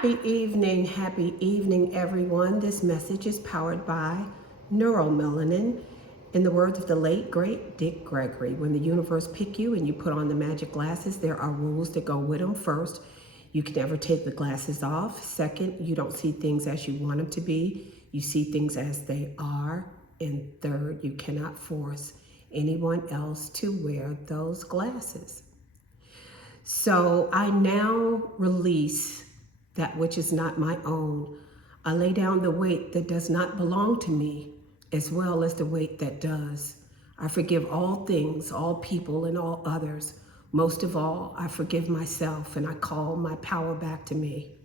Happy evening, everyone. This message is powered by neuromelanin. In the words of the late, great Dick Gregory, when the universe pick you and you put on the magic glasses, there are rules that go with them. First, you can never take the glasses off. Second, you don't see things as you want them to be. You see things as they are. And third, you cannot force anyone else to wear those glasses. So I now release that which is not my own. I lay down the weight that does not belong to me, as well as the weight that does. I forgive all things, all people, and all others. Most of all, I forgive myself and I call my power back to me.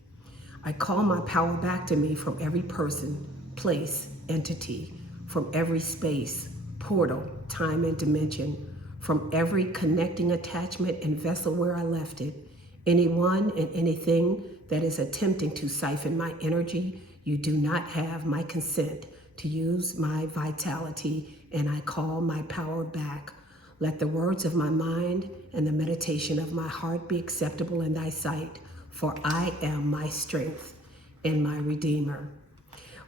I call my power back to me from every person, place, entity, from every space, portal, time, and dimension, from every connecting attachment and vessel where I left it. Anyone and anything that is attempting to siphon my energy, you do not have my consent to use my vitality, and I call my power back. Let the words of my mind and the meditation of my heart be acceptable in thy sight, for I am my strength and my redeemer.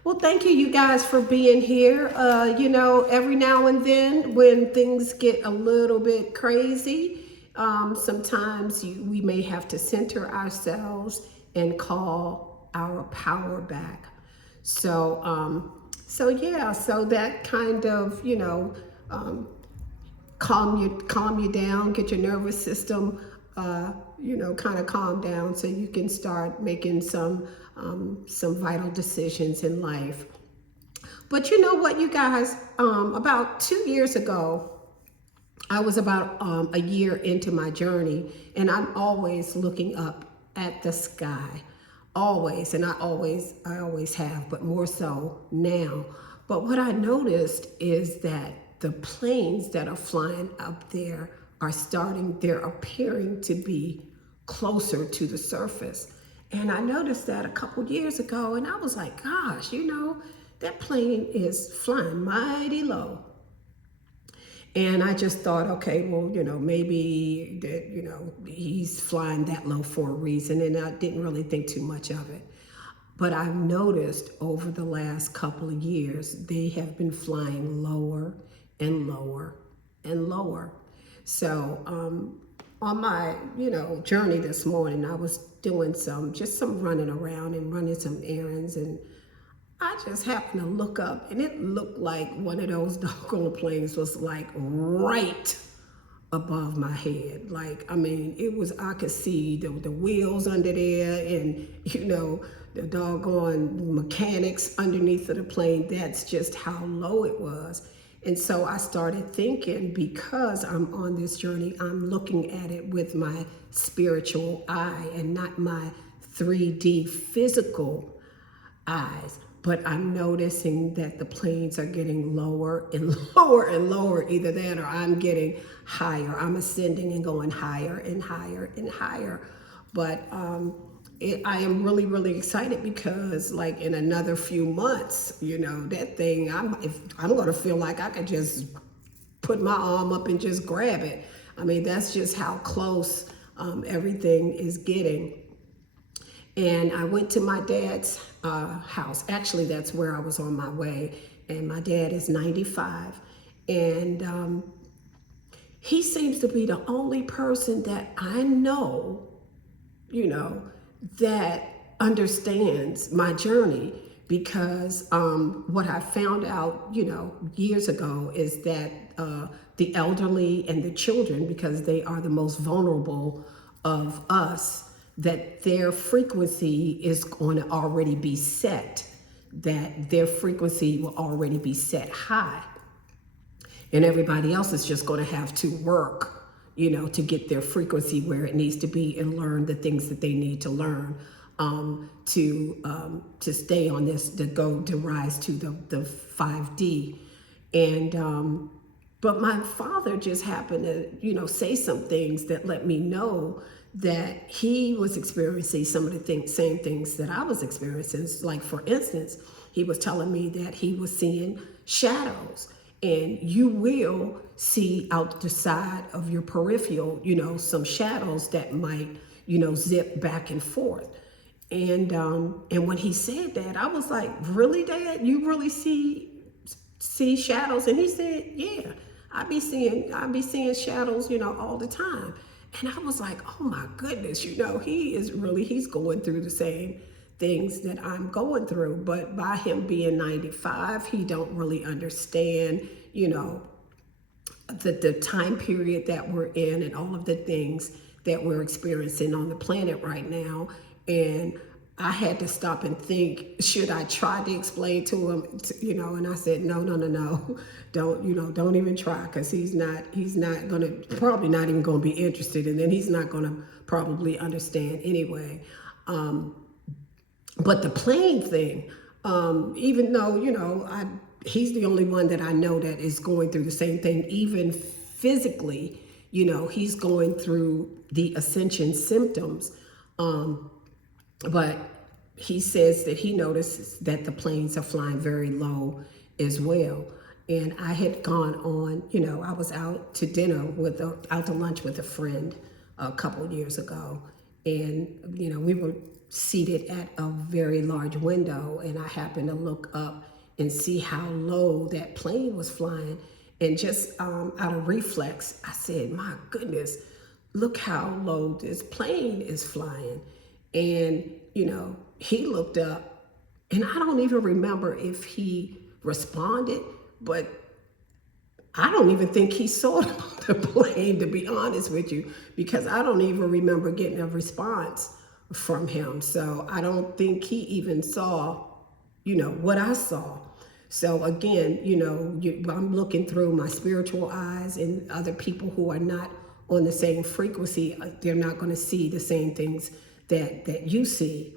Well, thank you guys for being here. Every now and then when things get a little bit crazy, sometimes we may have to center ourselves and call our power back. So that kind of, calm you down, get your nervous system, kind of calm down so you can start making some vital decisions in life. But you know what, you guys, about 2 years ago, I was about a year into my journey, and I'm always looking up at the sky, always, and I always have, but more so now. But what I noticed is that the planes that are flying up there they're appearing to be closer to the surface. And I noticed that a couple years ago, and I was like, gosh, that plane is flying mighty low. And I just thought, okay, well, maybe that, he's flying that low for a reason. And I didn't really think too much of it. But I've noticed over the last couple of years, they have been flying lower and lower and lower. So on my, journey this morning, I was doing some running around and running some errands, and I just happened to look up, and it looked like one of those doggone planes was like right above my head. I could see the wheels under there, and the doggone mechanics underneath of the plane. That's just how low it was. And so I started thinking, because I'm on this journey, I'm looking at it with my spiritual eye and not my 3D physical eyes. But I'm noticing that the planes are getting lower and lower and lower. Either that or I'm getting higher. I'm ascending and going higher and higher and higher. But I am really, really excited because, like, in another few months, that thing, I'm going to feel like I could just put my arm up and just grab it. I mean, that's just how close everything is getting. And I went to my dad's house. Actually, that's where I was on my way. And my dad is 95. And he seems to be the only person that I know, that understands my journey. Because what I found out, years ago is that the elderly and the children, because they are the most vulnerable of us, that their frequency is going to already be set, that their frequency will already be set high. And everybody else is just going to have to work, to get their frequency where it needs to be and learn the things that they need to learn to stay on this, to rise to the 5D. And but my father just happened to, say some things that let me know that he was experiencing some of the same things that I was experiencing. Like, for instance, he was telling me that he was seeing shadows, and you will see out the side of your peripheral, some shadows that might, zip back and forth. And when he said that, I was like, "Really, Dad? You really see shadows?" And he said, "Yeah, I be seeing shadows, all the time." And I was like, "Oh my goodness, he's going through the same things that I'm going through, but by him being 95, he don't really understand, the time period that we're in and all of the things that we're experiencing on the planet right now." And I had to stop and think, should I try to explain to him, and I said, no, no, no, no, don't even try, because he's not gonna, probably not even gonna be interested, and then he's not gonna probably understand anyway. But the plane thing, even though, he's the only one that I know that is going through the same thing, even physically, he's going through the ascension symptoms. But he says that he notices that the planes are flying very low as well. And I had gone on, I was out to out to lunch with a friend a couple of years ago. And, we were seated at a very large window, and I happened to look up and see how low that plane was flying. And just out of reflex, I said, "My goodness, look how low this plane is flying." And, he looked up, and I don't even remember if he responded, but I don't even think he saw the plane, to be honest with you, because I don't even remember getting a response from him. So I don't think he even saw, what I saw. So again, I'm looking through my spiritual eyes, and other people who are not on the same frequency, they're not going to see the same things that you see.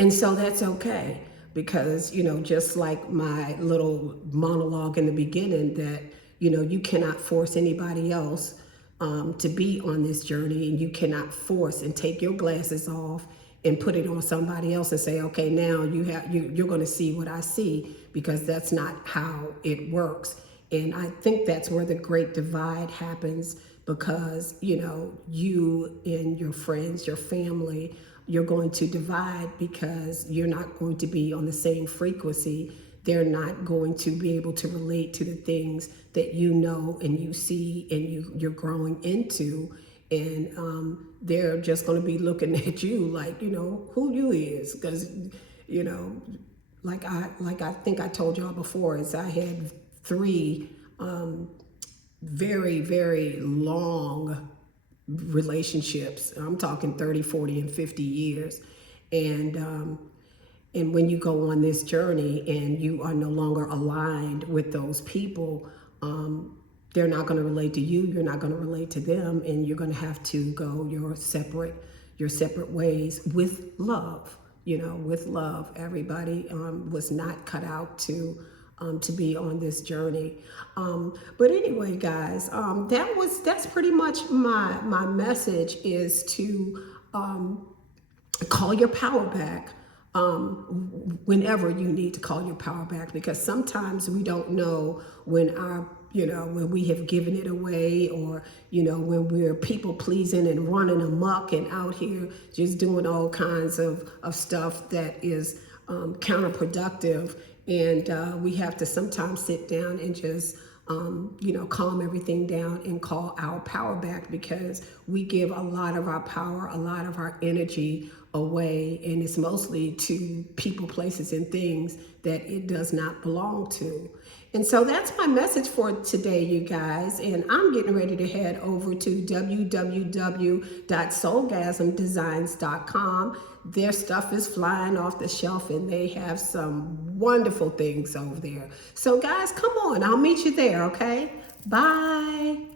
And so that's okay, because, just like my little monologue in the beginning, that, you cannot force anybody else to be on this journey, and you cannot force and take your glasses off and put it on somebody else and say, "Okay, now you're going to see what I see," because that's not how it works. And I think that's where the great divide happens, because, you and your friends, your family, you're going to divide because you're not going to be on the same frequency. They're not going to be able to relate to the things that you know and you see and you're growing into. And they're just going to be looking at you like, who you is. Because, like I think I told y'all before, is I had three very, very long relationships. I'm talking 30, 40, and 50 years. And when you go on this journey and you are no longer aligned with those people, they're not going to relate to you. You're not going to relate to them, and you're going to have to go your separate ways with love. With love. Everybody was not cut out to be on this journey. But anyway, guys, that's pretty much my message, is to call your power back whenever you need to call your power back, because sometimes we don't know when we have given it away, or when we're people pleasing and running amok and out here just doing all kinds of stuff that is counterproductive. And we have to sometimes sit down and just calm everything down and call our power back, because we give a lot of our power, a lot of our energy away, and it's mostly to people, places, and things that it does not belong to. And so that's my message for today, you guys. And I'm getting ready to head over to www.soulgasmdesigns.com. Their stuff is flying off the shelf, and they have some wonderful things over there. So guys, come on, I'll meet you there, okay? Bye.